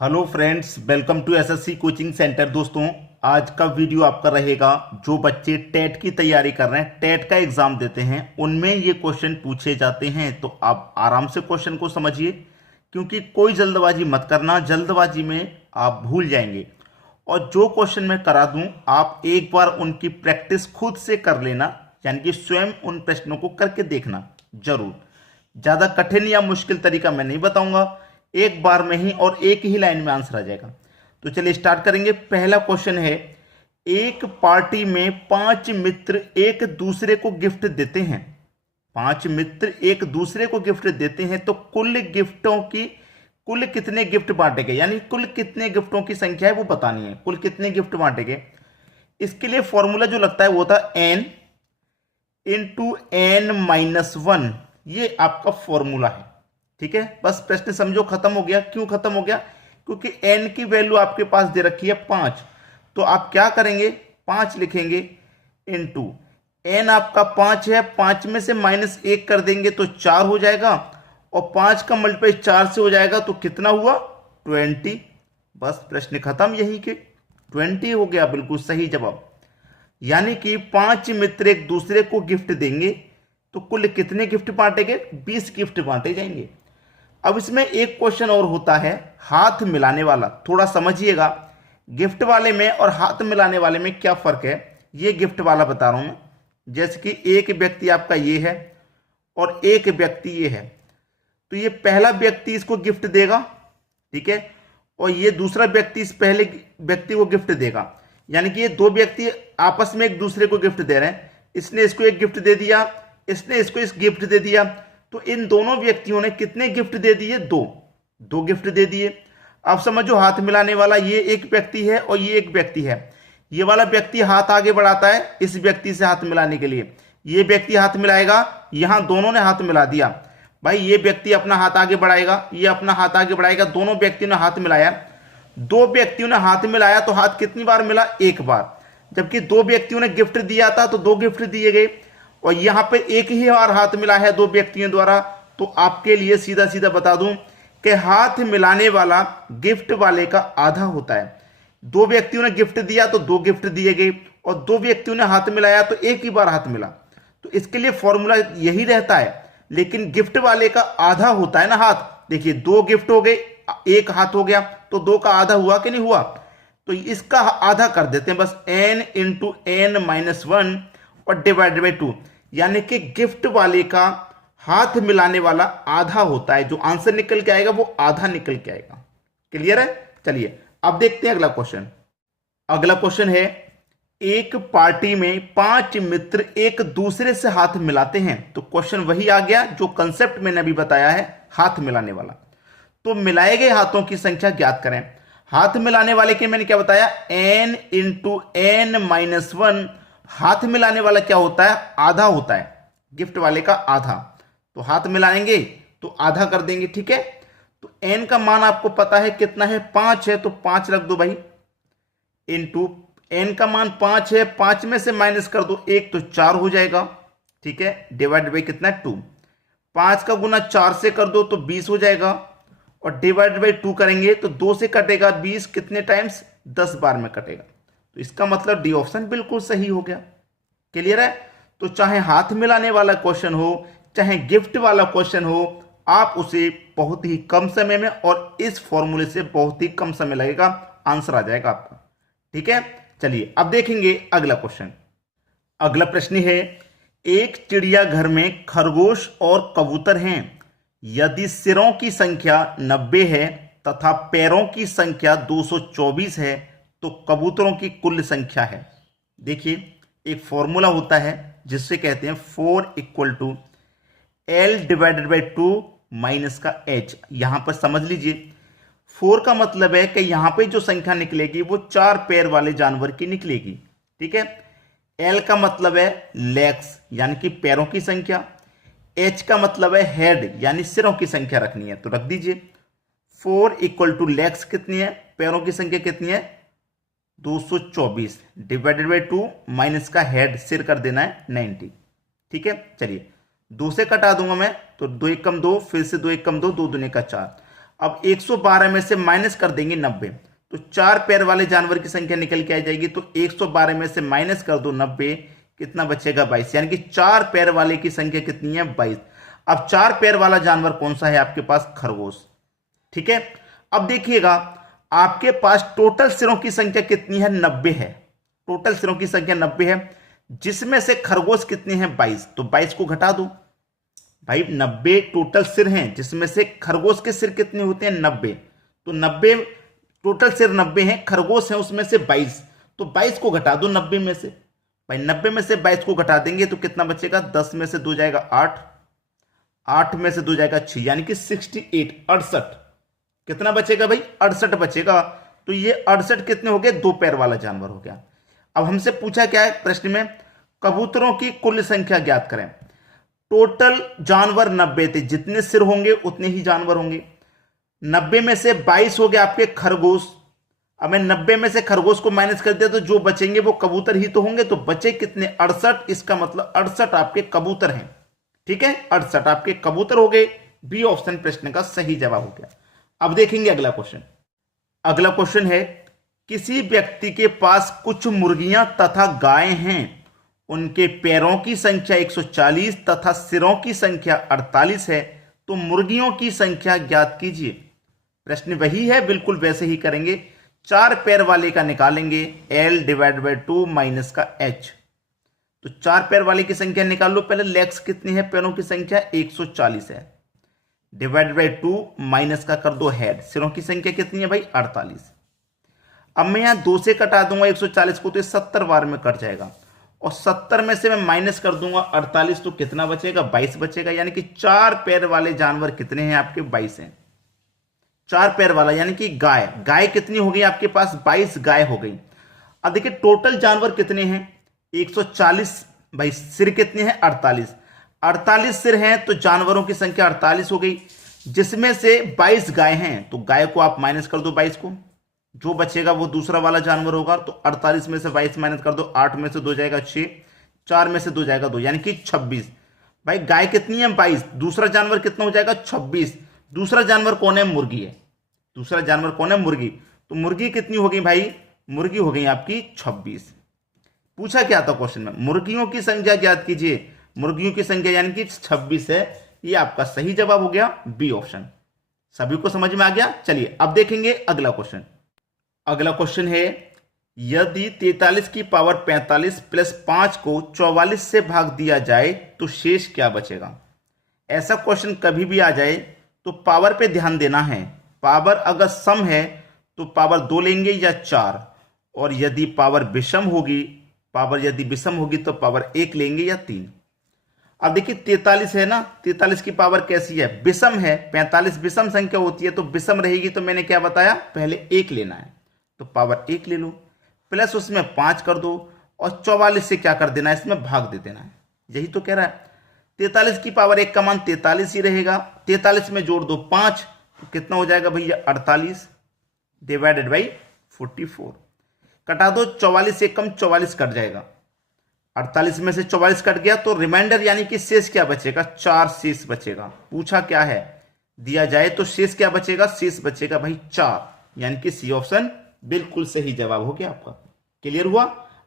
Hello friends, welcome to SSC coaching centre. दोस्तों, आज का वीडियो आपका रहेगा जो बच्चे टेट की तैयारी कर रहे हैं, टेट का एग्जाम देते हैं, उनमें ये क्वेश्चन पूछे जाते हैं। तो आप आराम से क्वेश्चन को समझिए, क्योंकि कोई जल्दबाजी मत करना, जल्दबाजी में आप भूल जाएंगे। और जो क्वेश्चन मैं करा दूं, आप एक बार उनकी प्रैक्टिस खुद से कर लेना, यानी कि स्वयं उन प्रश्नों को करके देखना जरूर। ज़्यादा कठिन या मुश्किल तरीका मैं नहीं बताऊंगा, एक बार में ही और एक ही लाइन में आंसर आ जाएगा। तो चलिए स्टार्ट करेंगे। पहला क्वेश्चन है, एक पार्टी में 5 मित्र एक दूसरे को गिफ्ट देते हैं। 5 मित्र एक दूसरे को गिफ्ट देते हैं, तो कुल कितने गिफ्ट बांटे गए, यानी कुल कितने गिफ्टों की संख्या है वो बतानी है। कुल कितने गिफ्ट बांटे गए, इसके लिए फॉर्मूला जो लगता है वो होता है n इंटू n माइनस 1। ये आपका फॉर्मूला है, ठीक है। बस प्रश्न समझो, खत्म हो गया। क्यों खत्म हो गया? क्योंकि n की वैल्यू आपके पास दे रखी है 5। तो आप क्या करेंगे, 5 लिखेंगे इंटू n आपका 5 है, 5 में से -1 कर देंगे तो 4 हो जाएगा, और 5 का मल्टीप्लाई 4 से हो जाएगा तो कितना हुआ, 20। बस प्रश्न खत्म, यही के 20 हो गया, बिल्कुल सही जवाब। यानी कि 5 मित्र एक दूसरे को गिफ्ट देंगे, तो कुल कितने गिफ्ट बांटेंगे, 20 गिफ्ट बांटे जाएंगे। अब इसमें एक क्वेश्चन और होता है, हाथ मिलाने वाला। थोड़ा समझिएगा, गिफ्ट वाले में और हाथ मिलाने वाले में क्या फर्क है, ये गिफ्ट वाला बता रहा हूं मैं। जैसे कि एक व्यक्ति आपका ये है और एक व्यक्ति ये है, तो ये पहला व्यक्ति इसको गिफ्ट देगा, ठीक है, और ये दूसरा व्यक्ति इस पहले व्यक्ति को गिफ्ट देगा। यानी कि ये दो व्यक्ति आपस में एक दूसरे को गिफ्ट दे रहे हैं। इसने इसको एक गिफ्ट दे दिया, इसने इसको इस गिफ्ट दे दिया, तो इन दोनों व्यक्तियों ने कितने गिफ्ट दे दिए, दो गिफ्ट दे दिए। अब समझो, हाथ मिलाने वाला ये एक व्यक्ति है और ये एक व्यक्ति है। ये वाला व्यक्ति हाथ आगे बढ़ाता है इस व्यक्ति से हाथ मिलाने के लिए, ये व्यक्ति हाथ मिलाएगा, यहां दोनों ने हाथ मिला दिया। भाई ये व्यक्ति अपना हाथ आगे बढ़ाएगा, ये अपना हाथ आगे बढ़ाएगा, दोनों व्यक्तियों ने हाथ मिलाया। दो व्यक्तियों ने हाथ मिलाया तो हाथ कितनी बार मिला, एक बार। जबकि दो व्यक्तियों ने गिफ्ट दिया था तो 2 गिफ्ट दिए गए, और यहां पे एक ही बार हाथ मिला है दो व्यक्तियों द्वारा। तो आपके लिए सीधा सीधा बता दूं कि हाथ मिलाने वाला गिफ्ट वाले का आधा होता है। 2 व्यक्तियों ने गिफ्ट दिया तो 2 गिफ्ट दिए गए, और 2 व्यक्तियों ने हाथ मिलाया तो एक ही बार हाथ मिला। तो इसके लिए फॉर्मूला यही रहता है, लेकिन गिफ्ट वाले का आधा होता है ना हाथ। देखिए 2 गिफ्ट हो गए, एक हाथ हो गया, तो 2 का आधा हुआ कि नहीं हुआ। तो इसका आधा कर देते हैं, बस n इंटू n माइनस 1 और डिवाइडेड बाई 2। यानी कि गिफ्ट वाले का हाथ मिलाने वाला आधा होता है, जो आंसर निकल के आएगा वो आधा निकल के आएगा। क्लियर है? चलिए अब देखते हैं अगला क्वेश्चन। अगला क्वेश्चन है, एक पार्टी में 5 मित्र एक दूसरे से हाथ मिलाते हैं। तो क्वेश्चन वही आ गया जो कंसेप्ट मैंने अभी बताया है, हाथ मिलाने वाला। तो मिलाए गए हाथों की संख्या ज्ञात करें। हाथ मिलाने वाले के मैंने क्या बताया, n इंटू n माइनस 1। हाथ मिलाने वाला क्या होता है, आधा होता है, गिफ्ट वाले का आधा। तो हाथ मिलाएंगे तो आधा कर देंगे, ठीक है। तो n का मान आपको पता है कितना है, 5 है, तो 5 रख दो भाई, इंटू n का मान 5 है, 5 में से माइनस कर दो 1 तो 4 हो जाएगा, ठीक है, डिवाइड बाई कितना है 2। 5 का गुना 4 से कर दो तो 20 हो जाएगा, और डिवाइड बाई 2 करेंगे तो 2 से कटेगा 20 कितने टाइम्स, 10 बार में कटेगा। तो इसका मतलब डी ऑप्शन बिल्कुल सही हो गया। क्लियर है? तो चाहे हाथ मिलाने वाला क्वेश्चन हो, चाहे गिफ्ट वाला क्वेश्चन हो, आप उसे बहुत ही कम समय में और इस फॉर्मूले से बहुत ही कम समय लगेगा, आंसर आ जाएगा आपका। ठीक है, चलिए अब देखेंगे अगला क्वेश्चन। अगला प्रश्न है, एक चिड़ियाघर में खरगोश और कबूतर हैं। यदि सिरों की संख्या 90 है तथा पैरों की संख्या 224 है, तो कबूतरों की कुल संख्या है। देखिए एक फॉर्मूला होता है जिससे कहते हैं 4 equal to L divided by 2 minus का H। यहां पर समझ लीजिए, 4 का मतलब है कि यहां पे जो संख्या निकलेगी वो 4 पैर वाले जानवर की निकलेगी, ठीक है। L का मतलब है लेग्स, यानी कि पैरों की संख्या। H का मतलब है हेड, यानी सिरों की संख्या रखनी है, तो रख दीजिए 4 इक्वल टू लेग्स कितनी है, पैरों की संख्या कितनी है, 224 डिवाइडेड बाई 2 माइनस का हेड, सिर कर देना है 90, ठीक है। चलिए 2 से कटा दूंगा मैं, तो 2 1 कम 2, फिर से 2 1 कम 2, 2 दूनी का 4। अब 112 में से माइनस कर देंगे 90, तो 4 पैर वाले जानवर की संख्या निकल के आ जाएगी। तो 112 में से माइनस कर दो 90, कितना बचेगा 22, यानी कि 4 पैर वाले की संख्या कितनी है 22। अब 4 पैर वाला जानवर कौन सा है आपके पास, खरगोश। ठीक है, अब देखिएगा आपके पास टोटल सिरों की संख्या कितनी है, 90 है। टोटल सिरों की संख्या 90 है, जिसमें से खरगोश कितने हैं 22, तो 22 को घटा दो भाई। 90 टोटल सिर हैं, जिसमें से खरगोश के सिर कितने होते हैं 90, तो 90 टोटल सिर 90 हैं, खरगोश हैं उसमें से 22, तो 22 को घटा दो 90 में से भाई। 90 में से 22 को घटा देंगे तो कितना बचेगा, 10 में से 2 जाएगा 8, 8 में से 2 जाएगा 6, यानी कि 68, 68। कितना बचेगा भाई, 68 बचेगा। तो ये 68 कितने हो गए, 2 पैर वाला जानवर हो गया। अब हमसे पूछा क्या है प्रश्न में, कबूतरों की कुल संख्या ज्ञात करें। टोटल जानवर 90 थे, जितने सिर होंगे उतने ही जानवर होंगे। 90 में से 22 हो गए आपके खरगोश। अब मैं 90 में से खरगोश को माइनस कर दिया तो जो बचेंगे वो कबूतर ही तो होंगे, तो बचे कितने 68, इसका मतलब 68 आपके कबूतर हैं। ठीक है, 68 आपके कबूतर हो गए। बी ऑप्शन प्रश्न का सही जवाब हो गया। अब देखेंगे अगला क्वेश्चन। अगला क्वेश्चन है, किसी व्यक्ति के पास कुछ मुर्गियां तथा गायें हैं, उनके पैरों की संख्या 140 तथा सिरों की संख्या 48 है, तो मुर्गियों की संख्या ज्ञात कीजिए। प्रश्न वही है, बिल्कुल वैसे ही करेंगे। 4 पैर वाले का निकालेंगे, L डिवाइड बाई 2 माइनस का H। तो 4 पैर वाले की संख्या निकाल लो पहले। लेग्स कितनी है, पैरों की संख्या 140 है, डिवाइड बाई 2 माइनस का कर दो हेड। सिरों की संख्या कितनी है भाई, 48। अब मैं यहां 2 से कटा दूंगा 140 को, तो 70 बार में कट जाएगा, और 70 में से मैं माइनस कर दूंगा 48, तो कितना बचेगा, 22 बचेगा। यानी कि 4 पैर वाले जानवर कितने हैं आपके, 22 हैं। 4 पैर वाला यानी कि गाय, गाय कितनी हो गई आपके पास, 22 गाय हो गई। अब देखिए टोटल जानवर कितने हैं, 140 भाई, सिर कितने हैं 48, 48 सिर हैं, तो जानवरों की संख्या 48 हो गई, जिसमें से 22 गाय हैं। तो गाय को आप माइनस कर दो 22 को, जो बचेगा वो दूसरा वाला जानवर होगा। तो 48 में से 22 माइनस कर दो, 8 में से 2 जाएगा 6, 4 में से 2 जाएगा 2, यानी कि 26। भाई गाय कितनी है 22, दूसरा जानवर कितना हो जाएगा 26। दूसरा जानवर कौन है, मुर्गी है। दूसरा जानवर कौन है, मुर्गी। तो मुर्गी कितनी हो गई भाई, मुर्गी हो गई आपकी 26। पूछा क्या था क्वेश्चन में, मुर्गियों की संख्या ज्ञात कीजिए। मुर्गियों की संख्या यानी कि 26 है, ये आपका सही जवाब हो गया, बी ऑप्शन। सभी को समझ में आ गया। चलिए अब देखेंगे अगला क्वेश्चन। अगला क्वेश्चन है, यदि 43 की पावर 45 प्लस 5 को 44 से भाग दिया जाए तो शेष क्या बचेगा। ऐसा क्वेश्चन कभी भी आ जाए तो पावर पे ध्यान देना है। पावर अगर सम है तो पावर 2 लेंगे या 4, और यदि पावर विषम होगी, पावर यदि विषम होगी तो पावर 1 लेंगे या 3। अब देखिए 43 है ना, 43 की पावर कैसी है, विषम है। 45 विषम संख्या होती है, तो विषम रहेगी, तो मैंने क्या बताया, पहले 1 लेना है, तो पावर 1 ले लो, प्लस उसमें 5 कर दो, और 44 से क्या कर देना है, इसमें भाग दे देना है। यही तो कह रहा है। 43 की पावर 1 का मान 43 ही रहेगा। 43 में जोड़ दो 5, तो कितना हो जाएगा भैया 48, डिवाइडेड बाई 44। कटा दो, 44 से कम 44 कट जाएगा। 48 में से 44 कट गया, तो रिमाइंडर यानी कि शेष क्या बचेगा, 4 शेष बचेगा। पूछा क्या है, दिया जाए तो शेष क्या बचेगा, शेष बचेगा भाई 4, यानी कि सी ऑप्शन बिल्कुल सही जवाब हो गया आपका। क्लियर हुआ।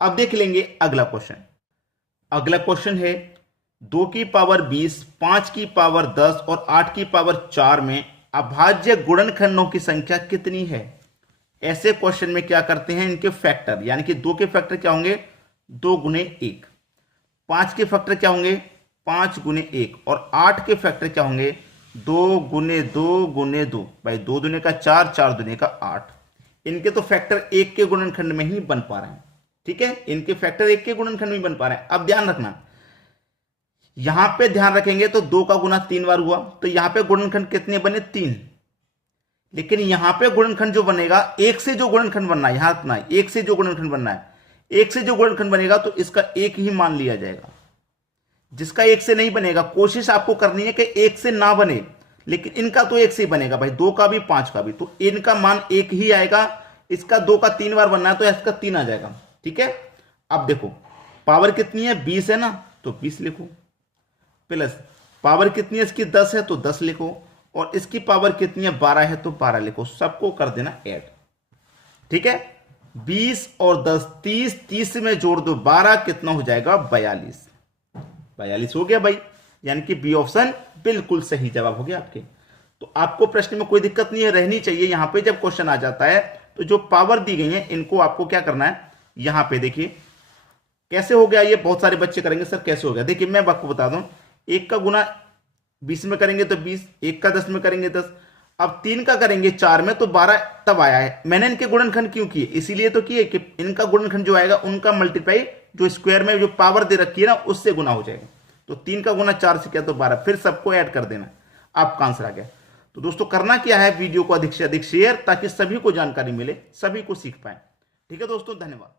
अब देख लेंगे अगला क्वेश्चन। अगला क्वेश्चन है, 2 की पावर 20, 5 की पावर 10 और 8 की पावर 4 में अभाज्य गुणनखंडों की संख्या कितनी है। ऐसे क्वेश्चन में क्या करते हैं, इनके फैक्टर, यानी कि 2 के फैक्टर क्या होंगे, 2 गुने 1। 5 के फैक्टर क्या होंगे, 5 गुने 1। और 8 के फैक्टर क्या होंगे, 2 गुने 2 गुने 2। भाई 2 दुने का 4, 4 दुने का 8। इनके तो फैक्टर 1 के गुणनखंड में ही बन पा रहे हैं। ठीक है, इनके फैक्टर 1 के गुणनखंड में बन पा रहे हैं। अब ध्यान रखना, यहां पे ध्यान रखेंगे तो 2 का गुना 3 बार हुआ, तो यहां पे गुणनखंड कितने बने, 3। लेकिन यहां पे गुणनखंड जो बनेगा, 1 से जो गुणनखंड बनना है, यहां रखना है, 1 से जो गुणनखंड बनना है, 1 से जो गुणनखंड बनेगा तो इसका 1 ही मान लिया जाएगा। जिसका 1 से नहीं बनेगा, कोशिश आपको करनी है कि 1 से ना बने, लेकिन इनका तो 1 से ही बनेगा भाई, 2 का भी 5 का भी, तो इनका मान 1 ही आएगा। इसका 2 का 3 बार बनना है तो इसका 3 आ जाएगा। ठीक है, अब देखो पावर कितनी है, 20 है ना, तो 20 लिखो, प्लस पावर कितनी है इसकी, 10 है तो 10 लिखो, और इसकी पावर कितनी है 12 है तो 12 लिखो, सबको कर देना ऐड। ठीक है, 20 और 10 30, 30 में जोड़ दो 12, कितना हो जाएगा 42। 42 हो गया भाई, यानी कि बी ऑप्शन बिल्कुल सही जवाब हो गया आपके। तो आपको प्रश्न में कोई दिक्कत नहीं है, रहनी चाहिए। यहां पे जब क्वेश्चन आ जाता है तो जो पावर दी गई है इनको आपको क्या करना है, यहां पे देखिए कैसे हो गया। ये बहुत सारे बच्चे करेंगे सर कैसे हो गया, देखिए मैं आपको बता दूं, 1 का गुना 20 में करेंगे तो 20, 1 का 10 में करेंगे 10, अब 3 का करेंगे 4 में तो 12 तब आया है। मैंने इनके गुणनखंड क्यों किए, इसीलिए तो किए कि इनका गुणनखंड जो आएगा उनका मल्टीप्लाई जो स्क्वायर में जो पावर दे रखी है ना उससे गुना हो जाएगा। तो 3 का गुना 4 से किया तो 12, फिर सबको ऐड कर देना, आपका आंसर आ गया। तो दोस्तों करना क्या है, वीडियो को अधिक से अधिक शेयर ताकि सभी को जानकारी मिले, सभी को सीख पाए। ठीक है दोस्तों, धन्यवाद।